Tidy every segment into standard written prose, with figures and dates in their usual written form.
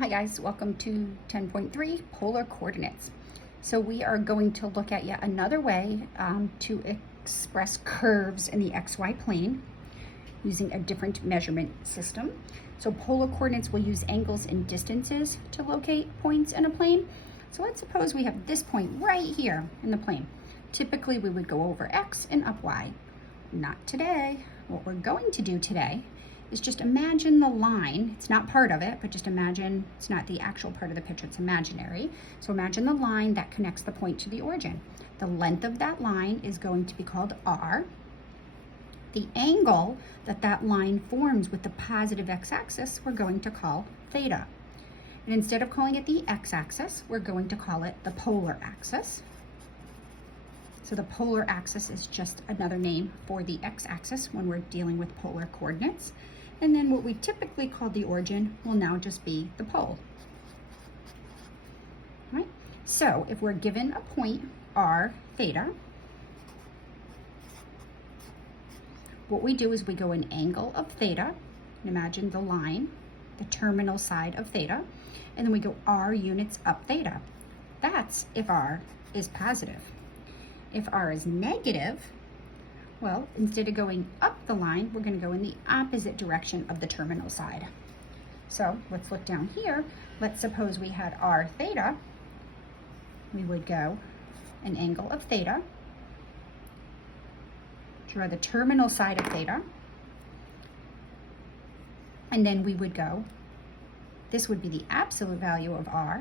Hi guys, welcome to 10.3 polar coordinates. So we are going to look at yet another way to express curves in the XY plane using a different measurement system. So polar coordinates will use angles and distances to locate points in a plane. So let's suppose we have this point right here in the plane. Typically we would go over X and up Y. Not today. What we're going to do today is just imagine the line. It's not part of it, but just imagine it's not the actual part of the picture, it's imaginary. So imagine the line that connects the point to the origin. The length of that line is going to be called R. The angle that that line forms with the positive x-axis, we're going to call theta. And instead of calling it the x-axis, we're going to call it the polar axis. So the polar axis is just another name for the x-axis when we're dealing with polar coordinates. And then what we typically call the origin will now just be the pole. Right? So if we're given a point, r theta, what we do is we go an angle of theta, and imagine the line, the terminal side of theta, and then we go r units up theta. That's if r is positive. If r is negative, well, instead of going up the line, we're going to go in the opposite direction of the terminal side. So let's look down here. Let's suppose we had r theta. We would go an angle of theta, draw the terminal side of theta, and then we would go, this would be the absolute value of r,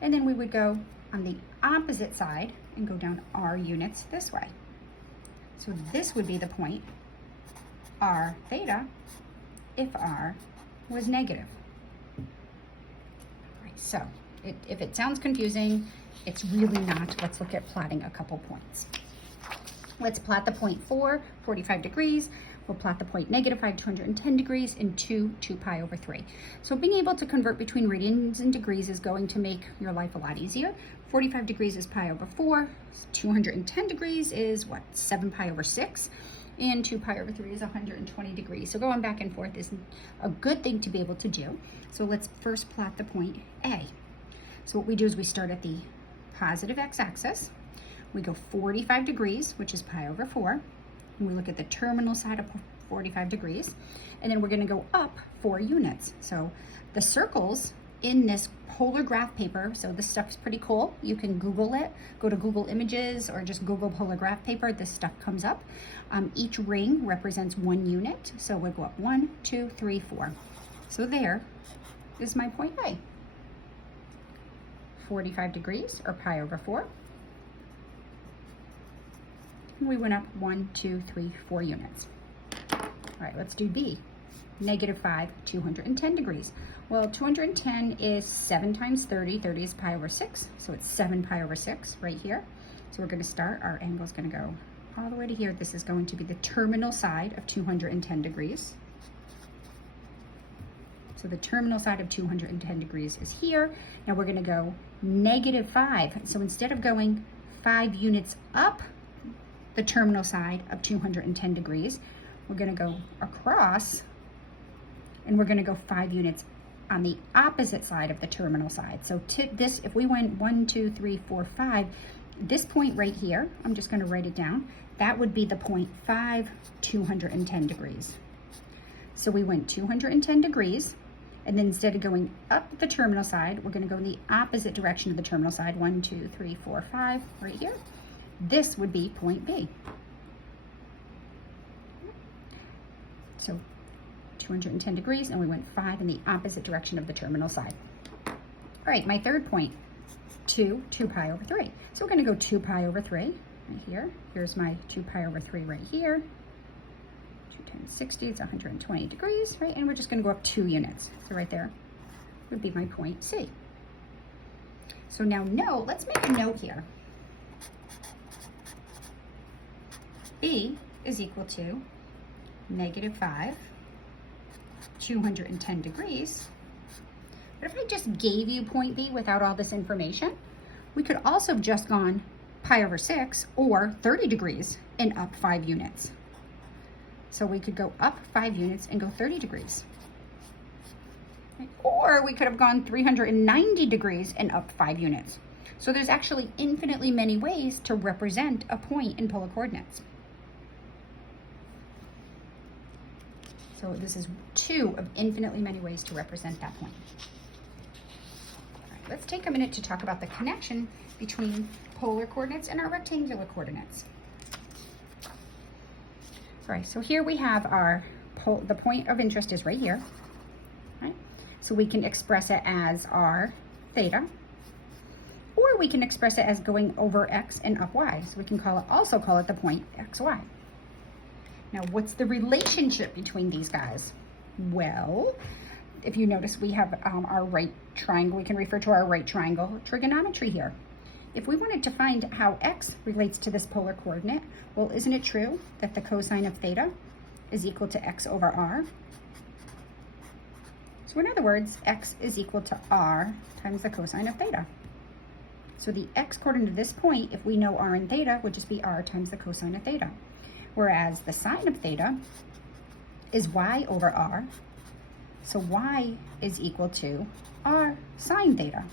and then we would go on the opposite side and go down r units this way. So this would be the point r theta if r was negative. Right, so if it sounds confusing, it's really not. Let's look at plotting a couple points. Let's plot the point 4, 45 degrees. We'll plot the point -5, 210 degrees, and 2 pi over 3. So being able to convert between radians and degrees is going to make your life a lot easier. 45 degrees is pi over 4. 210 degrees is what? 7 pi over 6. And 2 pi over 3 is 120 degrees. So going back and forth is a good thing to be able to do. So let's first plot the point A. So what we do is we start at the positive x-axis. We go 45 degrees, which is pi over 4. And we look at the terminal side of 45 degrees, and then we're going to go up 4 units. So the circles in this polar graph paper, so this stuff's pretty cool. You can Google it, go to Google Images or just Google polar graph paper. This stuff comes up. Each ring represents 1 unit. So we'll go up 1, 2, 3, 4. So there is my point A. 45 degrees or pi over 4. We went up 1, 2, 3, 4 units. All right, let's do B. -5, 210 degrees. Well, 210 is 7 times 30. 30 is pi over 6, so it's 7 pi over 6 right here. So we're going to start. Our angle is going to go all the way to here. This is going to be the terminal side of 210 degrees. So the terminal side of 210 degrees is here. Now we're going to go -5. So instead of going 5 units up the terminal side of 210 degrees, we're going to go across, and we're going to go 5 units on the opposite side of the terminal side. So to this, if we went 1, 2, 3, 4, 5, this point right here, I'm just going to write it down, that would be the point 5, 210 degrees. So we went 210 degrees, and then instead of going up the terminal side, we're going to go in the opposite direction of the terminal side, 1, 2, 3, 4, 5, right here. This would be point B. So 210 degrees, and we went 5 in the opposite direction of the terminal side. All right, my third point, 2 pi over 3. So we're going to go 2 pi over 3 right here. Here's my 2 pi over 3 right here. 2 times 60, it's 120 degrees, right? And we're just going to go up 2 units. So right there would be my point C. So now let's make a note here. B is equal to -5, 210 degrees. But if I just gave you point B without all this information, we could also have just gone pi over 6 or 30 degrees and up 5 units. So we could go up 5 units and go 30 degrees. Or we could have gone 390 degrees and up 5 units. So there's actually infinitely many ways to represent a point in polar coordinates. So this is 2 of infinitely many ways to represent that point. All right, let's take a minute to talk about the connection between polar coordinates and our rectangular coordinates. All right, so here we have the point of interest is right here. Right? So we can express it as our theta, or we can express it as going over x and up y. So we can also call it the point xy. Now, what's the relationship between these guys? Well, if you notice, we have our right triangle. We can refer to our right triangle trigonometry here. If we wanted to find how x relates to this polar coordinate, well, isn't it true that the cosine of theta is equal to x over r? So in other words, x is equal to r times the cosine of theta. So the x coordinate of this point, if we know r and theta, would just be r times the cosine of theta. Whereas the sine of theta is y over r. So y is equal to r sine theta.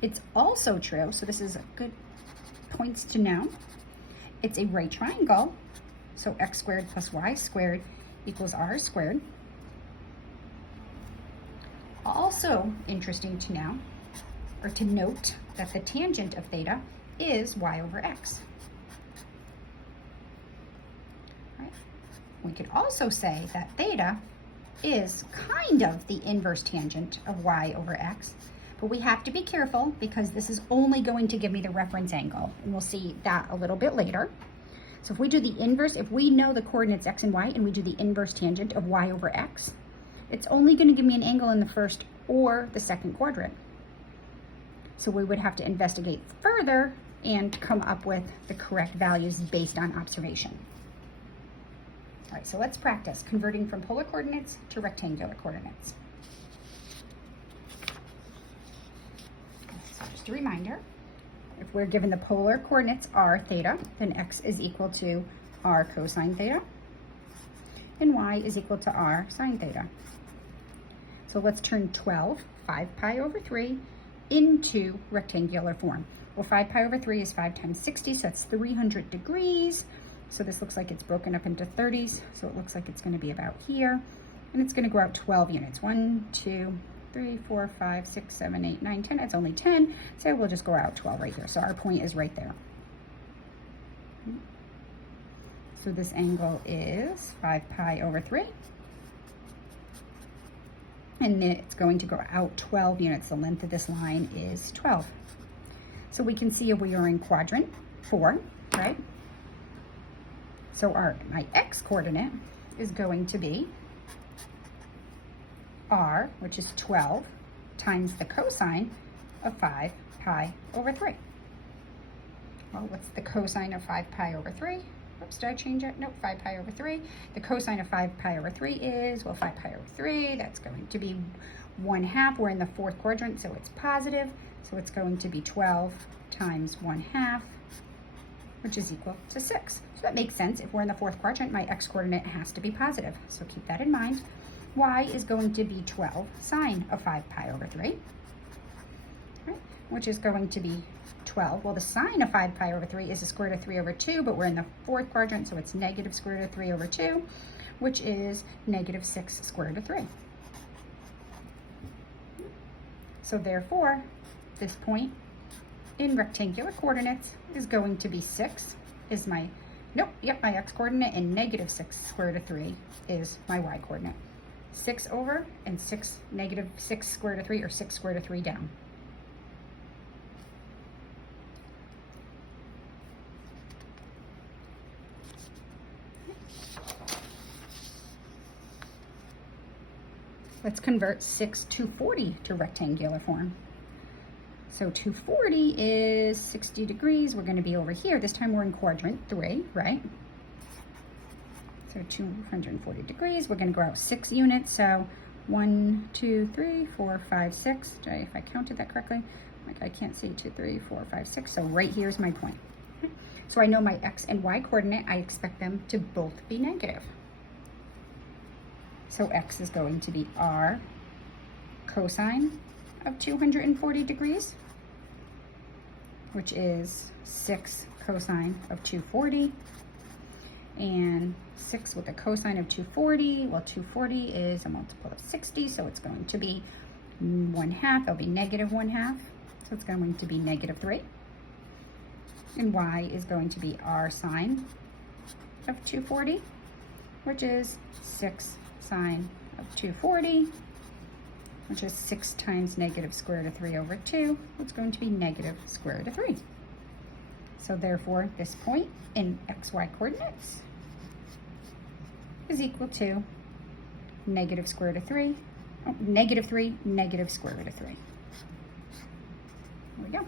It's also true, so this is good points to know. It's a right triangle, so x squared plus y squared equals r squared. Also interesting to know, or to note, that the tangent of theta is y over x. Right? We could also say that theta is kind of the inverse tangent of y over x, but we have to be careful because this is only going to give me the reference angle, and we'll see that a little bit later. So if we do the inverse, if we know the coordinates x and y, and we do the inverse tangent of y over x, it's only going to give me an angle in the first or the second quadrant. So we would have to investigate further and come up with the correct values based on observation. All right, so let's practice converting from polar coordinates to rectangular coordinates. So just a reminder, if we're given the polar coordinates r theta, then x is equal to r cosine theta, and y is equal to r sine theta. So let's turn 5 pi over 3, into rectangular form. Well, 5 pi over 3 is 5 times 60, so that's 300 degrees. So this looks like it's broken up into 30s, so it looks like it's going to be about here. And it's going to go out 12 units. 1, 2, 3, 4, 5, 6, 7, 8, 9, 10. It's only 10, so we'll just go out 12 right here. So our point is right there. So this angle is 5 pi over 3. And it's going to go out 12 units. The length of this line is 12. So we can see we are in quadrant 4, right? So my x coordinate is going to be r, which is 12, times the cosine of 5 pi over 3. Well, what's the cosine of 5 pi over 3? Oops, did I change it? Nope, 5 pi over 3. The cosine of 5 pi over 3 is, well, 5 pi over 3, that's going to be 1/2. We're in the fourth quadrant, so it's positive. So it's going to be 12 times 1/2, which is equal to 6. So that makes sense. If we're in the fourth quadrant, my x coordinate has to be positive. So keep that in mind. Y is going to be 12 sine of 5 pi over 3, right? Which is going to be 12. Well, the sine of 5 pi over 3 is the square root of 3 over 2, but we're in the fourth quadrant, so it's negative square root of 3 over 2, which is negative 6 square root of 3. So therefore, this point in rectangular coordinates is going to be 6 is my, my x coordinate, and negative 6 square root of 3 is my y coordinate. 6 over and 6, negative 6 square root of 3, or 6 square root of 3 down. Let's convert 6 to 40 to rectangular form. So 240 is 60 degrees. We're going to be over here. This time we're in quadrant 3, right? So 240 degrees. We're going to go out 6 units. So 1, 2, 3, 4, 5, 6. If I counted that correctly, like I can't see 2, 3, 4, 5, 6. So right here is my point. So I know my x and y coordinate. I expect them to both be negative. So x is going to be r cosine of 240 degrees, which is 6 cosine of 240, and 6 with a cosine of 240, well, 240 is a multiple of 60, so it's going to be 1/2, it'll be negative 1/2, so it's going to be negative 3. And y is going to be r sine of 240, which is 6 sine of 240, which is 6 times negative square root of 3 over 2. It's going to be negative square root of 3. So therefore, this point in xy coordinates is equal to negative square root of 3, negative 3, negative square root of 3. There we go.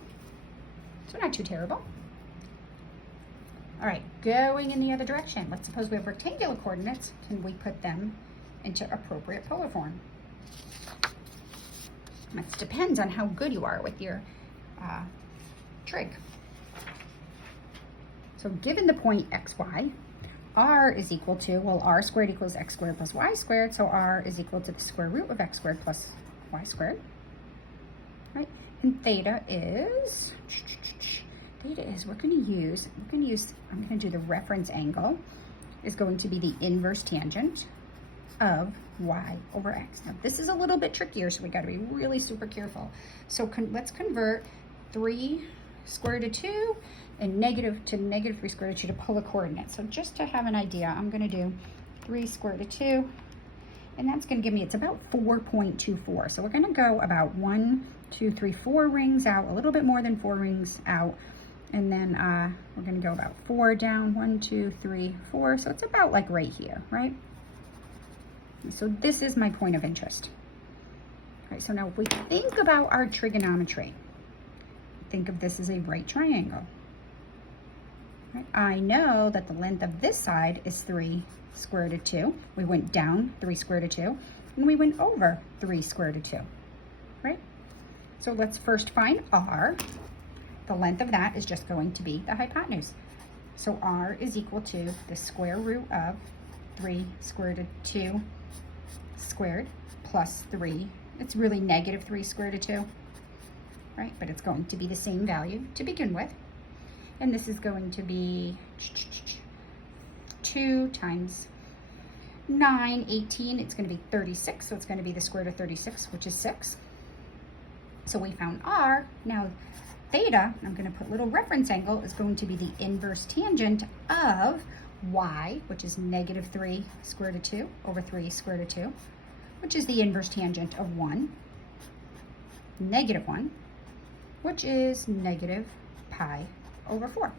So not too terrible. All right, going in the other direction. Let's suppose we have rectangular coordinates. Can we put them into appropriate polar form? That depends on how good you are with your trig. So given the point xy, r is equal to, well, r squared equals x squared plus y squared, so r is equal to the square root of x squared plus y squared, right? And theta is, we're going to use, I'm going to do the reference angle, is going to be the inverse tangent of y over x. Now this is a little bit trickier, so we got to be really super careful. So let's convert 3 square root of 2 and negative to negative 3 square root of 2 to polar coordinates. So just to have an idea, I'm going to do 3 square root of 2, and that's going to give me, it's about 4.24. So we're going to go about 1, 2, 3, 4 rings out, a little bit more than 4 rings out, and then we're going to go about 4 down, 1, 2, 3, 4. So it's about like right here, right? So this is my point of interest. All right, so now if we think about our trigonometry, think of this as a right triangle. Right? I know that the length of this side is 3 square root of 2. We went down 3 square root of 2, and we went over 3 square root of 2, right? So let's first find r. The length of that is just going to be the hypotenuse. So r is equal to the square root of 3 square root of 2 squared plus 3. It's really negative 3 square root of 2, right? But it's going to be the same value to begin with. And this is going to be 2 times 9, 18. It's going to be 36. So it's going to be the square root of 36, which is 6. So we found r. Now theta, I'm going to put little reference angle, is going to be the inverse tangent of y, which is negative 3 square root of 2 over 3 square root of 2, which is the inverse tangent of 1, negative 1, which is negative pi over 4.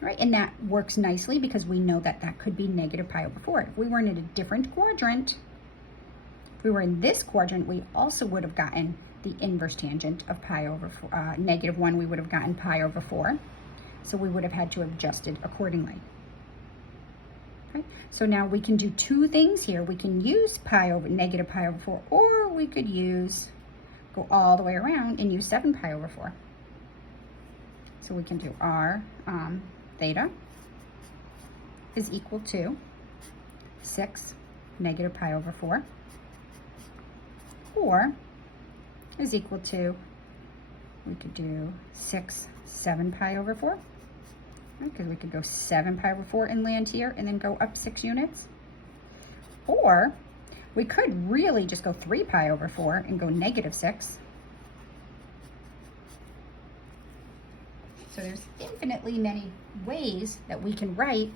Right, and that works nicely because we know that that could be negative pi over 4. If we were in a different quadrant, if we were in this quadrant, we also would have gotten the inverse tangent of pi over 4, negative 1, we would have gotten pi over 4. So we would have had to have adjusted accordingly. Okay, so now we can do two things here. We can use negative pi over 4, or we could go all the way around and use 7 pi over 4. So we can do r theta is equal to 6 negative pi over 4, or is equal to, we could do 6 7 pi over 4, because we could go 7 pi over 4 and land here and then go up 6 units. Or we could really just go 3 pi over 4 and go negative 6. So there's infinitely many ways that we can write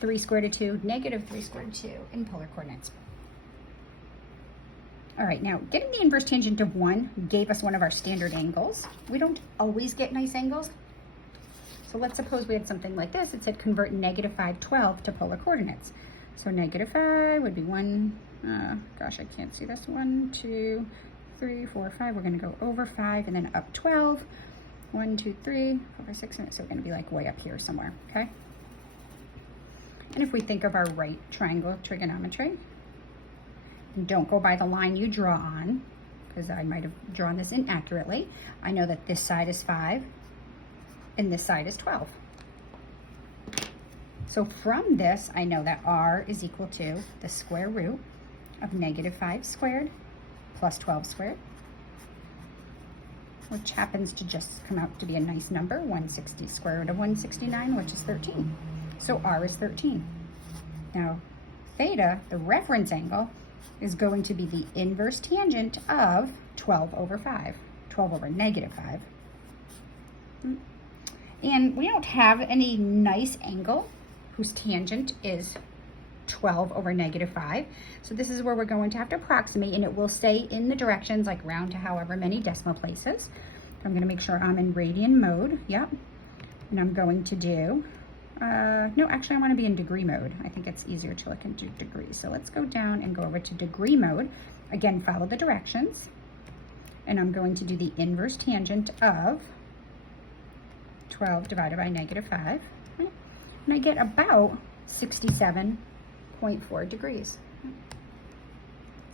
3 square root of 2, negative 3 square root of 2 in polar coordinates. All right, now getting the inverse tangent of 1 gave us one of our standard angles. We don't always get nice angles. So let's suppose we had something like this. It said convert negative 5, 12 to polar coordinates. So negative 5 would be 1, gosh, I can't see this, 1, 2, 3, 4, 5. We're gonna go over 5 and then up 12. 1, 2, 3, 4, 5, 6, 7. So we're gonna be like way up here somewhere, okay? And if we think of our right triangle trigonometry, and don't go by the line you draw on, because I might have drawn this inaccurately. I know that this side is 5 and this side is 12. So from this, I know that r is equal to the square root of -5 squared plus 12 squared, which happens to just come out to be a nice number, 160 square root of 169, which is 13. So r is 13. Now, theta, the reference angle, is going to be the inverse tangent of 12 over 5, 12 over -5. And we don't have any nice angle whose tangent is 12 over -5. So this is where we're going to have to approximate, and it will stay in the directions, like round to however many decimal places. I'm going to make sure I'm in radian mode. Yep. And I'm going to do, no, actually I want to be in degree mode. I think it's easier to look into degrees. So let's go down and go over to degree mode. Again, follow the directions. And I'm going to do the inverse tangent of 12 divided by -5. And I get about 67.4 degrees.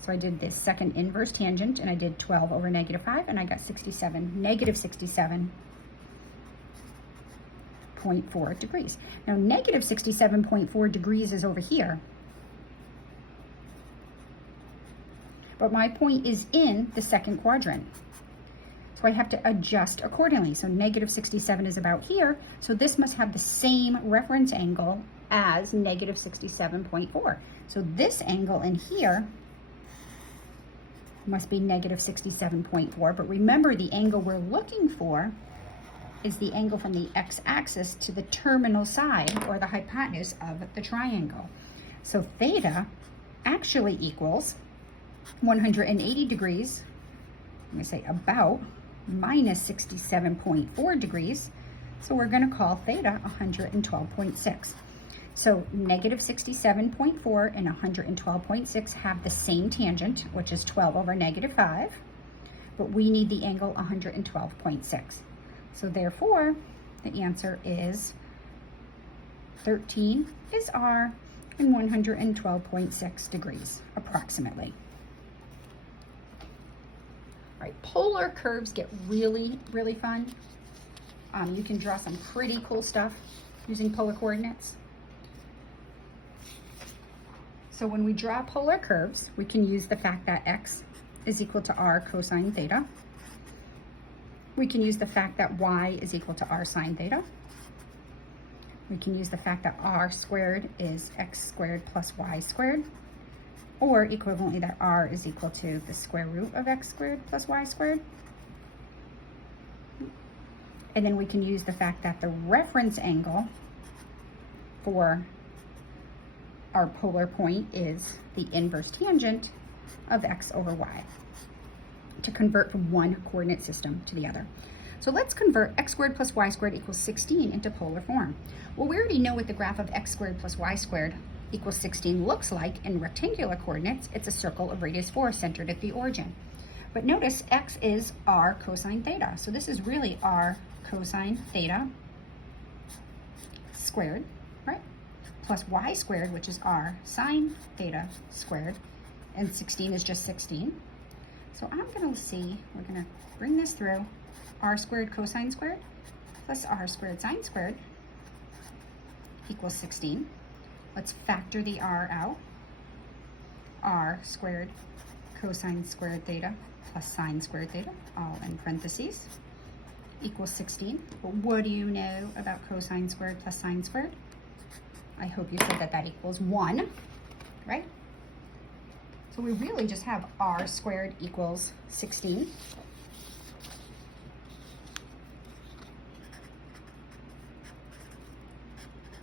So I did this second inverse tangent, and I did 12 over -5, and I got -67.4 degrees. Now, -67.4 degrees is over here, but my point is in the second quadrant. So I have to adjust accordingly. So -67 is about here, so this must have the same reference angle as -67.4. So this angle in here must be -67.4, but remember the angle we're looking for is the angle from the x-axis to the terminal side, or the hypotenuse of the triangle. So theta actually equals 180 degrees, I'm going to say about, minus 67.4 degrees. So we're going to call theta 112.6. So -67.4 and 112.6 have the same tangent, which is 12 over -5, but we need the angle 112.6. So therefore, the answer is 13 is r and 112.6 degrees, approximately. All right, polar curves get really, really fun. You can draw some pretty cool stuff using polar coordinates. So when we draw polar curves, we can use the fact that x is equal to r cosine theta. We can use the fact that y is equal to r sine theta. We can use the fact that r squared is x squared plus y squared, or equivalently that r is equal to the square root of x squared plus y squared. And then we can use the fact that the reference angle for our polar point is the inverse tangent of x over y, to convert from one coordinate system to the other. So let's convert x squared plus y squared equals 16 into polar form. Well, we already know what the graph of x squared plus y squared equals 16 looks like in rectangular coordinates. It's a circle of radius 4 centered at the origin. But notice x is r cosine theta. So this is really r cosine theta squared, right? Plus y squared, which is r sine theta squared. And 16 is just 16. So I'm going to see, we're going to bring this through, r squared cosine squared plus r squared sine squared equals 16. Let's factor the r out. R squared cosine squared theta plus sine squared theta, all in parentheses, equals 16. But what do you know about cosine squared plus sine squared? I hope you said that that equals 1, right? So we really just have r squared equals 16.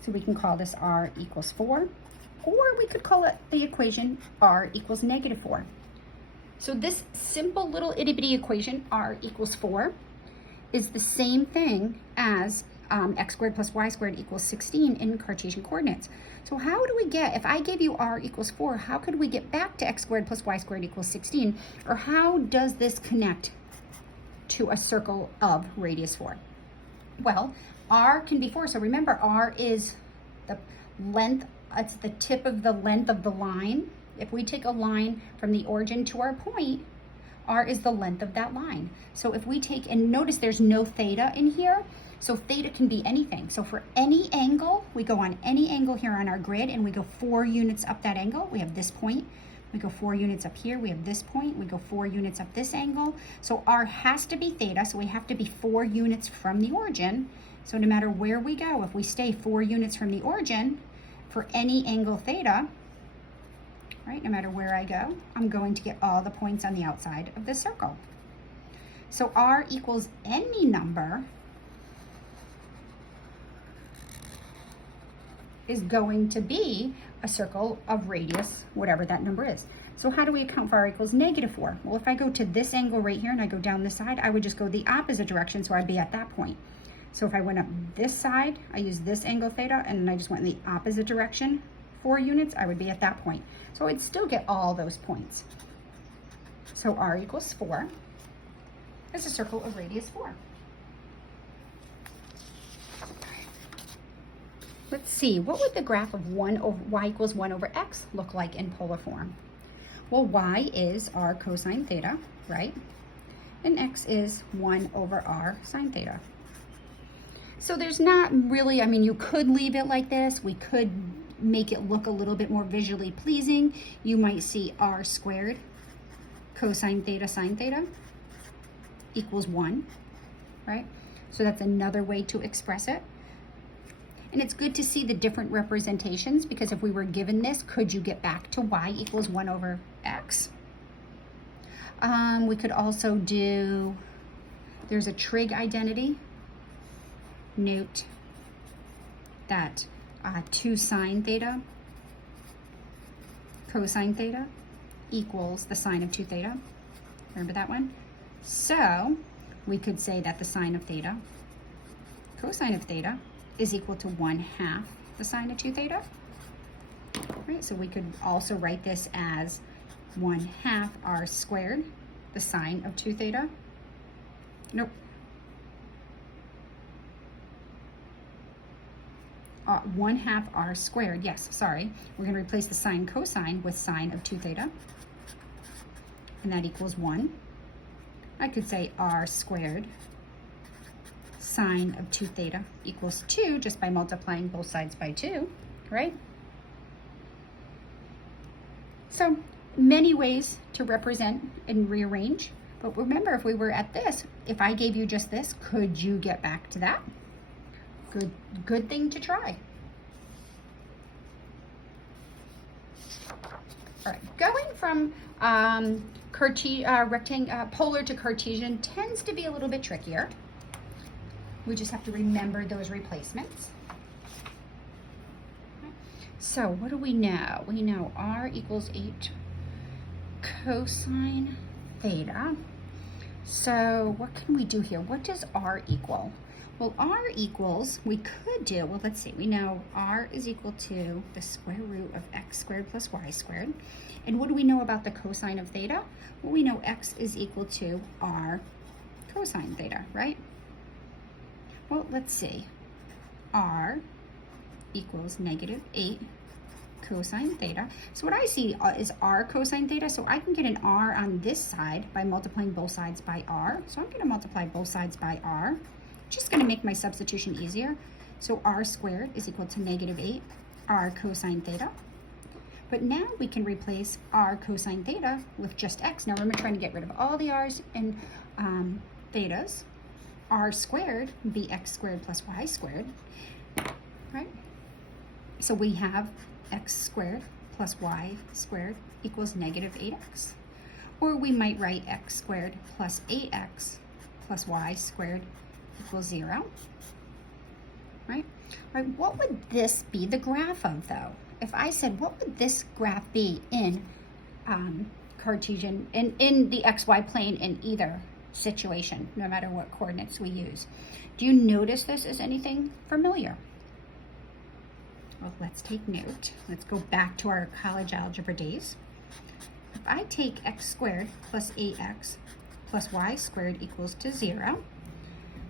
So we can call this r equals 4, or we could call it the equation r equals -4. So this simple little itty bitty equation, r equals 4, is the same thing as x squared plus y squared equals 16 in Cartesian coordinates. So how do we get, if I gave you r equals 4, how could we get back to x squared plus y squared equals 16? Or how does this connect to a circle of radius 4? Well, r can be 4. So remember, r is the length, it's the tip of the length of the line. If we take a line from the origin to our point, r is the length of that line. So if we take, and notice there's no theta in here, So theta can be anything. So for any angle, we go on any angle here on our grid and we go 4 units up that angle. We have this point. We go 4 units up here. We have this point. We go 4 units up this angle. So R has to be theta. So we have to be 4 units from the origin. So no matter where we go, if we stay 4 units from the origin for any angle theta, right, no matter where I go, I'm going to get all the points on the outside of this circle. So R equals any number is going to be a circle of radius, whatever that number is. So how do we account for R equals -4? Well, if I go to this angle right here and I go down this side, I would just go the opposite direction, so I'd be at that point. So if I went up this side, I use this angle theta, and then I just went in the opposite direction 4 units, I would be at that point. So I'd still get all those points. So R equals 4 is a circle of radius 4. Let's see, what would the graph of y equals 1 over x look like in polar form? Well, y is r cosine theta, right? And x is 1 over r sine theta. So there's not really, I mean, you could leave it like this. We could make it look a little bit more visually pleasing. You might see r squared cosine theta sine theta equals 1, right? So that's another way to express it. And it's good to see the different representations, because if we were given this, could you get back to y equals 1 over x? We could also do, there's a trig identity. Note that 2 sine theta cosine theta equals the sine of 2 theta. Remember that one? So we could say that the sine of theta cosine of theta is equal to 1/2 the sine of 2 theta. Right, so we could also write this as 1/2 r squared, the sine of 2 theta. Nope. 1/2 r squared, yes, sorry. We're going to replace the sine cosine with sine of 2 theta. And that equals 1. I could say r squared sine of 2 theta equals 2 just by multiplying both sides by 2, right? So many ways to represent and rearrange. But remember, if we were at this, if I gave you just this, could you get back to that? Good thing to try. All right, going from polar to Cartesian tends to be a little bit trickier. We just have to remember those replacements. So what do we know? We know r equals 8 cosine theta. So what can we do here? What does r equal? Well, r equals, we could do, well, let's see. We know r is equal to the square root of x squared plus y squared. And what do we know about the cosine of theta? Well, we know x is equal to r cosine theta, right? Well, let's see. R equals -8 cosine theta. So what I see is r cosine theta. So I can get an r on this side by multiplying both sides by r. So I'm going to multiply both sides by r. Just going to make my substitution easier. So r squared is equal to -8 r cosine theta. But now we can replace r cosine theta with just x. Now remember, trying to get rid of all the r's and thetas. R squared would be x squared plus y squared, right? So we have x squared plus y squared equals -8x. Or we might write x squared plus 8x plus y squared equals 0, right? Right, what would this be the graph of, though? If I said, what would this graph be in Cartesian, in the xy plane in either situation, no matter what coordinates we use? Do you notice this as anything familiar? Well, let's take note. Let's go back to our college algebra days. If I take x squared plus 8x plus y squared equals to 0,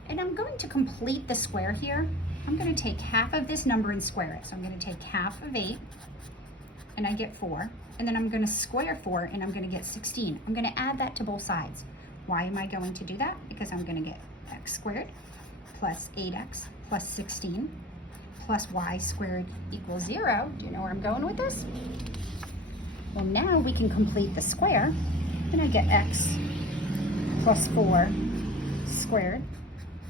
and I'm going to complete the square here, I'm going to take half of this number and square it. So I'm going to take half of 8, and I get 4. And then I'm going to square 4, and I'm going to get 16. I'm going to add that to both sides. Why am I going to do that? Because I'm going to get x squared plus 8x plus 16 plus y squared equals 0. Do you know where I'm going with this? Well, now we can complete the square, and I get x plus 4 squared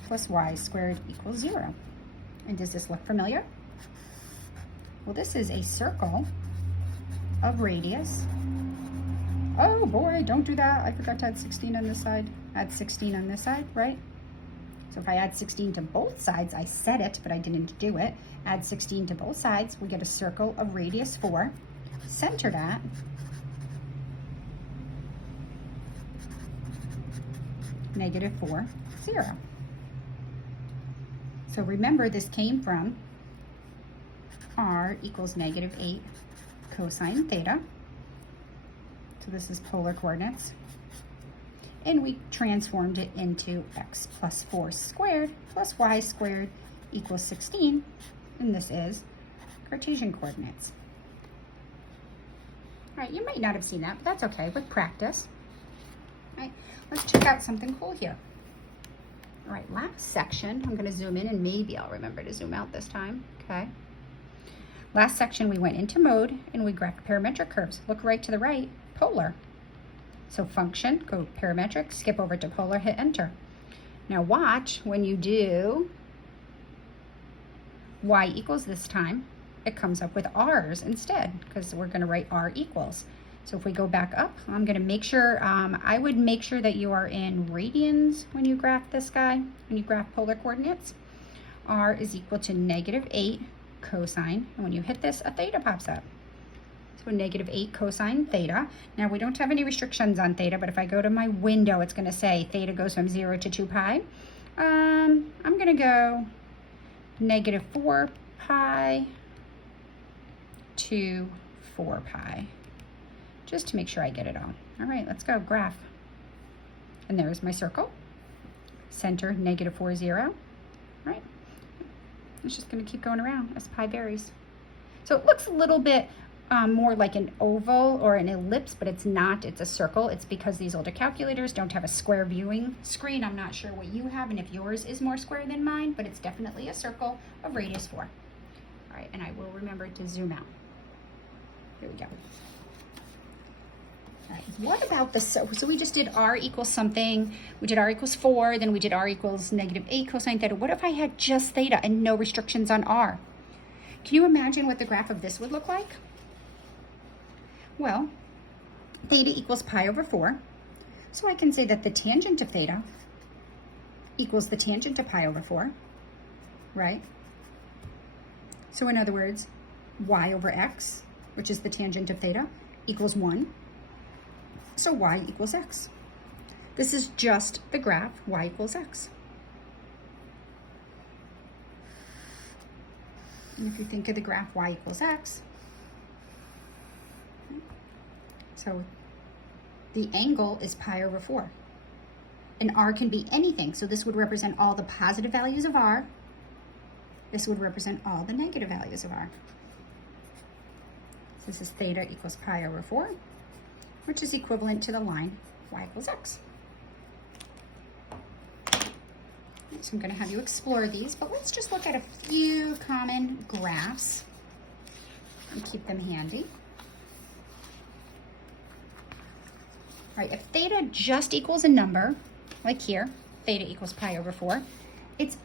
plus y squared equals 0. And does this look familiar? Well, this is a circle of radius. Oh boy, don't do that. I forgot to add 16 on this side. Add 16 on this side, right? So if I add 16 to both sides, I said it, but I didn't do it. Add 16 to both sides, we get a circle of radius 4, centered at -4, 0. So remember, this came from r equals -8 cosine theta. So this is polar coordinates. And we transformed it into x plus 4 squared plus y squared equals 16. And this is Cartesian coordinates. All right, you might not have seen that, but that's okay with practice. All right, let's check out something cool here. All right, last section, I'm going to zoom in and maybe I'll remember to zoom out this time. Okay. Last section, we went into mode and we graphed parametric curves. Look right to the right, polar. So function, go parametric, skip over to polar, hit enter. Now watch when you do y equals this time, it comes up with r's instead because we're going to write r equals. So if we go back up, I'm going to make sure, I would make sure that you are in radians when you graph this guy, when you graph polar coordinates. R is equal to -8 cosine, and when you hit this, a theta pops up. So -8 cosine theta. Now we don't have any restrictions on theta, but if I go to my window, it's going to say theta goes from 0 to 2 pi. I'm going to go -4 pi to 4 pi, just to make sure I get it all. All right, let's go graph. And there's my circle. Center -4, 0. Right? It's just going to keep going around as pi varies. So it looks a little bit more like an oval or an ellipse, but it's not. It's a circle. It's because these older calculators don't have a square viewing screen. I'm not sure what you have and if yours is more square than mine, but it's definitely a circle of radius 4. All right, and I will remember to zoom out. Here we go. All right, what about this? So we just did r equals something. We did r equals 4, then we did r equals -8 cosine theta. What if I had just theta and no restrictions on r? Can you imagine what the graph of this would look like? Well, theta equals pi over 4. So I can say that the tangent of theta equals the tangent of pi over 4, right? So in other words, y over x, which is the tangent of theta, equals 1. So y equals x. This is just the graph y equals x. And if you think of the graph y equals x, so the angle is pi over 4. And r can be anything. So this would represent all the positive values of r. This would represent all the negative values of r. So this is theta equals pi over 4, which is equivalent to the line y equals x. So I'm going to have you explore these, but let's just look at a few common graphs and keep them handy. All right, if theta just equals a number, like here, theta equals pi over 4, it's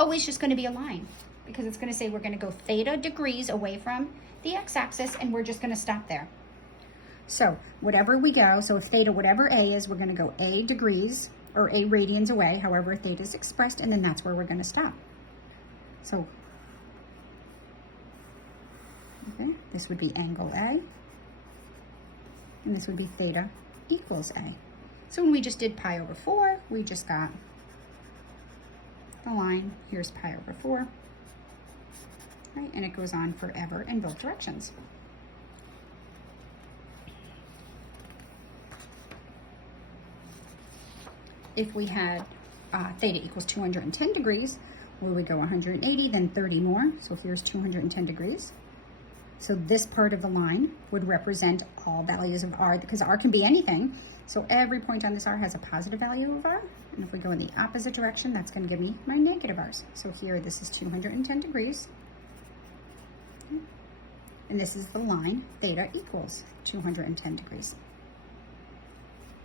always just going to be a line because it's going to say we're going to go theta degrees away from the x-axis and we're just going to stop there. So whatever we go, so if theta, whatever a is, we're going to go a degrees or a radians away, however theta is expressed, and then that's where we're going to stop. So okay, this would be angle A, and this would be theta equals A. So when we just did pi over 4, we just got the line, here's pi over 4, right? And it goes on forever in both directions. If we had theta equals 210 degrees, where we go 180, then 30 more. So here's 210 degrees. So this part of the line would represent all values of r, because r can be anything. So every point on this r has a positive value of r, And if we go in the opposite direction, that's going to give me my negative r's. So here, this is 210 degrees. And this is the line, theta equals 210 degrees.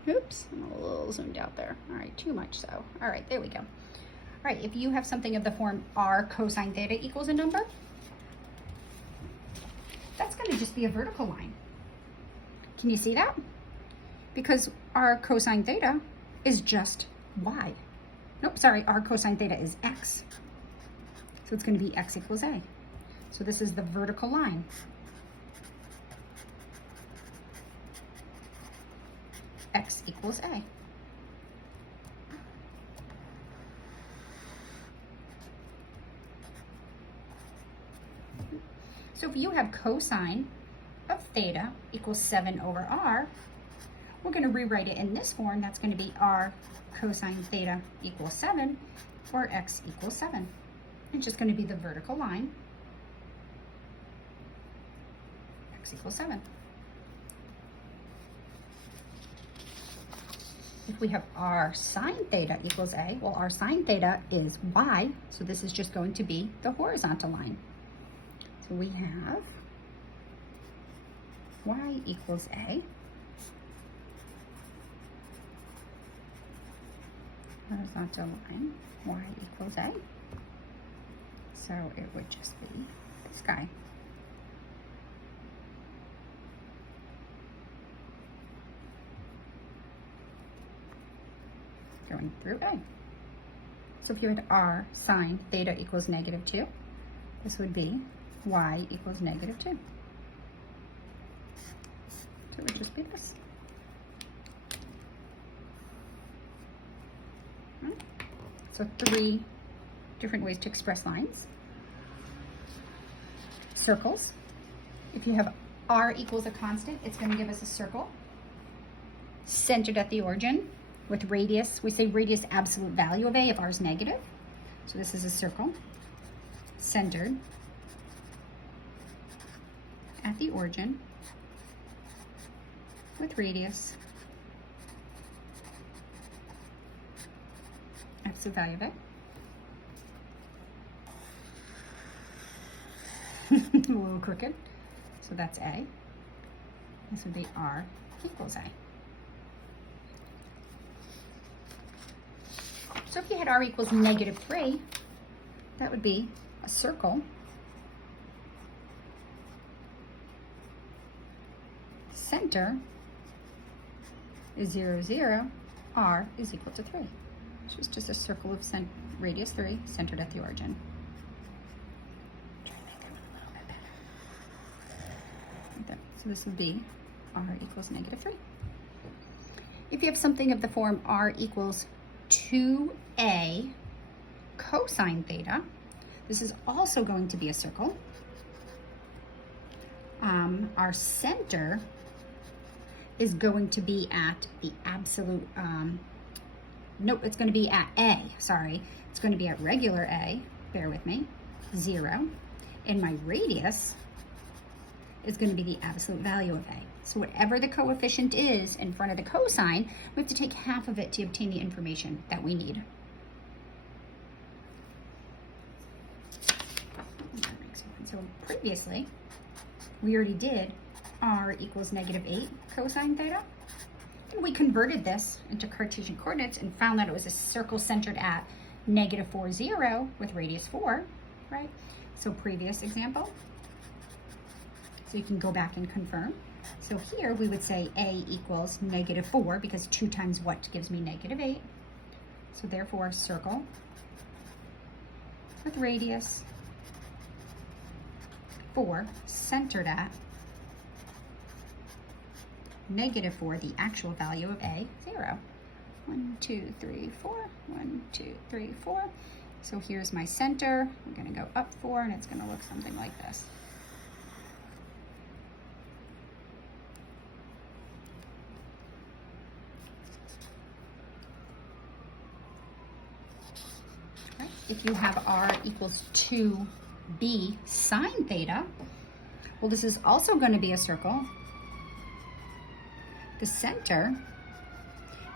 Oops, I'm a little zoomed out there. All right, too much so. All right, there we go. All right, if you have something of the form r cosine theta equals a number, that's going to just be a vertical line. Can you see that? Because r cosine theta is just y. Nope, sorry, r cosine theta is x. So it's going to be x equals a. So this is the vertical line. X equals a. So if you have cosine of theta equals 7 over r, we're going to rewrite it in this form. That's going to be r cosine theta equals 7, or x equals 7. It's just going to be the vertical line, x equals 7. If we have r sine theta equals a, well, r sine theta is y, so this is just going to be the horizontal line. So we have y equals a, horizontal line, y equals a, so it would just be this guy. Going through a. So if you had r sine theta equals -2, this would be y equals -2. So it would just be this. Right. So 3 different ways to express lines. Circles. If you have r equals a constant, it's going to give us a circle centered at the origin. With radius, we say radius absolute value of a if r is negative. So this is a circle centered at the origin with radius absolute value of a. A little crooked. So that's a. This would be r equals a. So if you had r equals -3, that would be a circle center is 0, 0, r is equal to 3. So it's just a circle of radius 3 centered at the origin. Try to make that one a little bit better. Like that. So this would be r equals -3. If you have something of the form r equals 2a cosine theta, this is also going to be a circle. Our center is going to be at the absolute, nope, it's going to be at a, sorry. It's going to be at regular a, bear with me, 0. And my radius is going to be the absolute value of a. So whatever the coefficient is in front of the cosine, we have to take half of it to obtain the information that we need. That makes sense. So previously, we already did r equals -8 cosine theta. And we converted this into Cartesian coordinates and found that it was a circle centered at -4, 0 with radius 4, right? So previous example. So you can go back and confirm. So here we would say a equals -4 because 2 times what gives me -8. So therefore circle with radius 4 centered at -4, the actual value of a, 0. 1, 2, 3, 4, 1, 2, 3, 4. So here's my center. We're going to go up 4 and it's going to look something like this. If you have r equals 2b sine theta, well, this is also going to be a circle. The center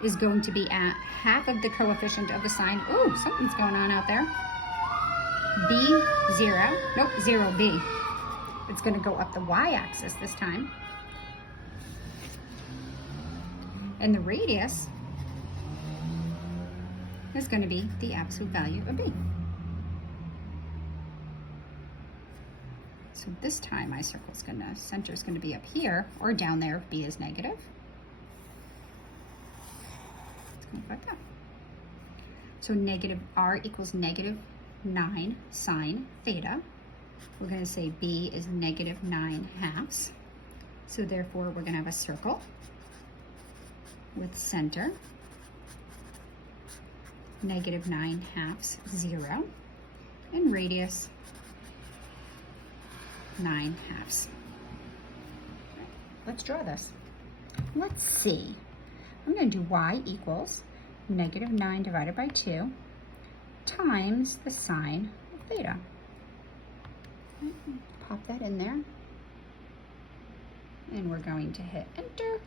is going to be at half of the coefficient of the sine. Ooh, something's going on out there. B, 0. Nope, 0b. It's going to go up the y-axis this time. And the radius is going to be the absolute value of b. So this time my circle's center is going to be up here or down there if b is negative. It's going to look like that. So negative r equals negative 9 sine theta. We're going to say b is negative 9 halves. So therefore we're going to have a circle with center negative 9 halves 0 and radius 9 halves. Let's draw this. Let's see. I'm going to do y equals negative 9 divided by 2 times the sine of theta. Pop that in there. And we're going to hit enter.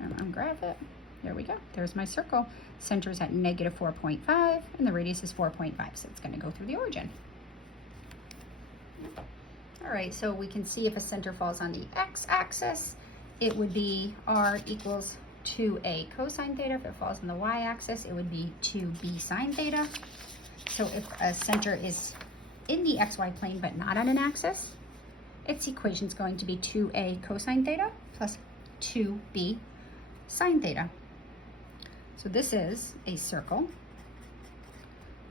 And ungraph it. There we go. There's my circle. Center is at negative 4.5 and the radius is 4.5. So it's going to go through the origin. All right, so we can see if a center falls on the x-axis, it would be r equals 2a cosine theta. If it falls on the y-axis, it would be 2b sine theta. So if a center is in the xy plane but not on an axis, its equation is going to be 2a cosine theta plus 2b sine theta. So this is a circle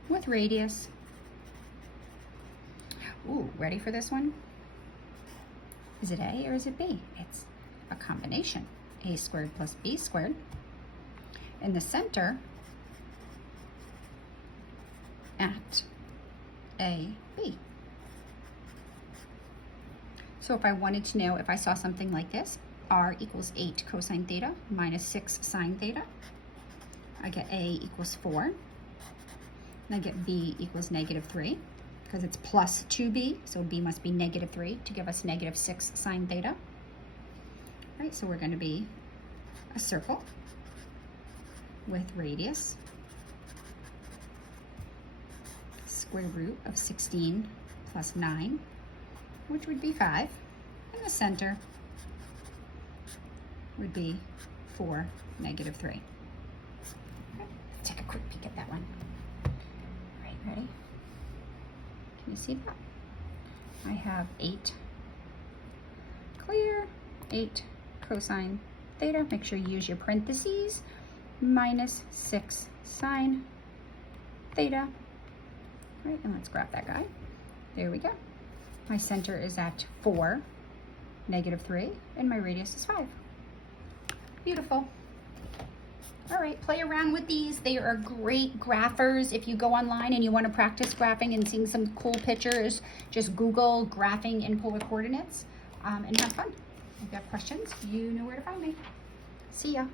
with radius. Ooh, ready for this one? Is it a or is it b? It's a combination. A squared plus b squared. And the center at a, b. So if I wanted to know, if I saw something like this, r equals 8 cosine theta minus 6 sine theta, I get a equals 4. And I get b equals negative 3. Because it's plus 2b, so b must be negative 3 to give us negative 6 sine theta. Right, so we're going to be a circle with radius square root of 16 plus 9, which would be 5, and the center would be 4, negative 3. Okay, let's take a quick peek at that one. All right, ready? Can you see that? I have 8 clear, 8 cosine theta. Make sure you use your parentheses. Minus 6 sine theta. All right, and let's graph that guy. There we go. My center is at 4, negative 3, and my radius is 5. Beautiful. All right, play around with these. They are great graphers. If you go online and you want to practice graphing and seeing some cool pictures, just Google graphing in polar coordinates and have fun. If you have questions, you know where to find me. See ya.